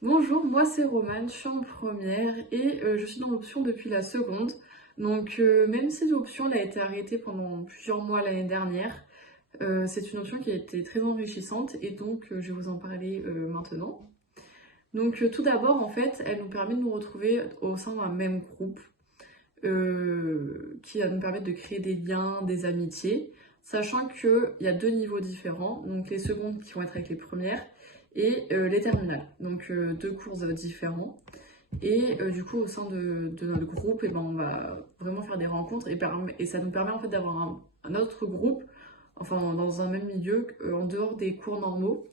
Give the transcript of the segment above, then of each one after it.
Bonjour, moi c'est Romane, je suis en première et je suis dans l'option depuis la seconde. Donc même si l'option elle a été arrêtée pendant plusieurs mois l'année dernière, c'est une option qui a été très enrichissante et donc je vais vous en parler maintenant. Donc tout d'abord en fait elle nous permet de nous retrouver au sein d'un même groupe qui va nous permettre de créer des liens, des amitiés, sachant qu'il y a deux niveaux différents, donc les secondes qui vont être avec les premières et les terminales, donc deux cours différents. Et du coup, au sein de notre groupe, et ben, on va vraiment faire des rencontres et ça nous permet en fait d'avoir un autre groupe, enfin dans un même milieu, en dehors des cours normaux.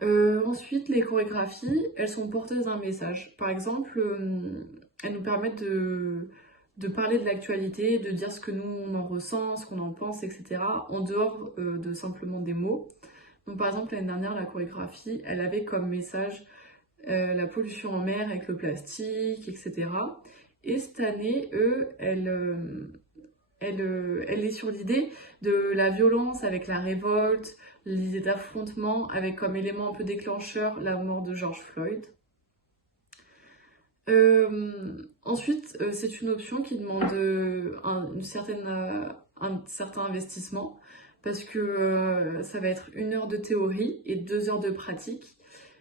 Ensuite, les chorégraphies, elles sont porteuses d'un message. Par exemple, elles nous permettent de parler de l'actualité, de dire ce que nous on en ressent, ce qu'on en pense, etc. en dehors de simplement des mots. Donc par exemple, l'année dernière, la chorégraphie, elle avait comme message la pollution en mer avec le plastique, etc. Et cette année, elle est sur l'idée de la violence avec la révolte, l'idée d'affrontement avec comme élément un peu déclencheur la mort de George Floyd. Ensuite, c'est une option qui demande un certain investissement parce que ça va être 1 heure de théorie et 2 heures de pratique.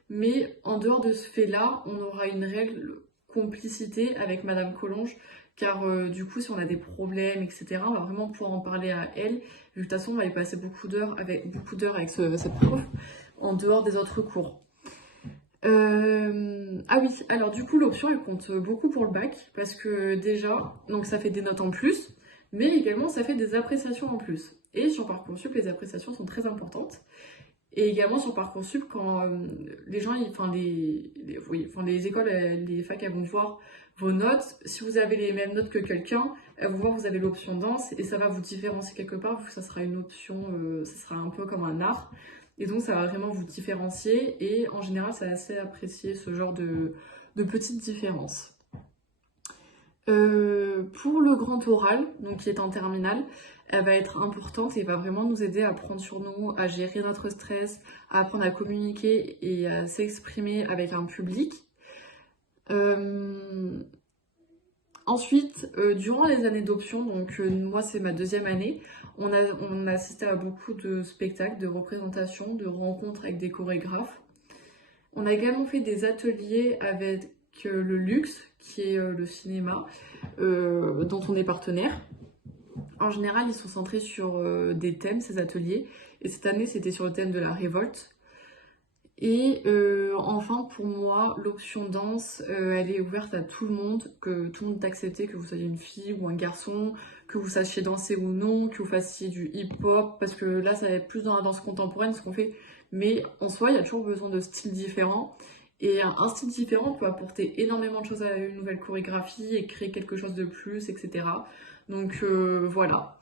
Mais en dehors de ce fait-là, on aura une réelle complicité avec Madame Collonges, car du coup, si on a des problèmes, etc., on va vraiment pouvoir en parler à elle. De toute façon, on va y passer beaucoup d'heures avec cette prof, en dehors des autres cours. Ah oui, alors du coup, l'option, elle compte beaucoup pour le bac, parce que déjà, donc ça fait des notes en plus, mais également ça fait des appréciations en plus. Et sur Parcoursup, les appréciations sont très importantes. Et également sur Parcoursup, quand les gens, les écoles, les facs, elles vont voir vos notes. Si vous avez les mêmes notes que quelqu'un, elles vont voir que vous avez l'option danse et ça va vous différencier quelque part, vu que ça sera une option, ça sera un peu comme un art. Et donc ça va vraiment vous différencier et en général, c'est assez apprécié ce genre de petites différences. Pour le grand oral, donc qui est en terminale, elle va être importante et va vraiment nous aider à prendre sur nous, à gérer notre stress, à apprendre à communiquer et à s'exprimer avec un public. Euh, Ensuite, durant les années d'option, donc moi c'est ma deuxième année, on a assisté à beaucoup de spectacles, de représentations, de rencontres avec des chorégraphes. On a également fait des ateliers avec le Luxe, qui est le cinéma, dont on est partenaire. En général, ils sont centrés sur des thèmes, ces ateliers. Et cette année, c'était sur le thème de la révolte. Et enfin, pour moi, l'option danse, elle est ouverte à tout le monde, que tout le monde est accepté, que vous soyez une fille ou un garçon, que vous sachiez danser ou non, que vous fassiez du hip-hop, parce que là, ça va être plus dans la danse contemporaine, ce qu'on fait. Mais en soi, il y a toujours besoin de styles différents. Et un style différent peut apporter énormément de choses à une nouvelle chorégraphie et créer quelque chose de plus, etc. Donc voilà.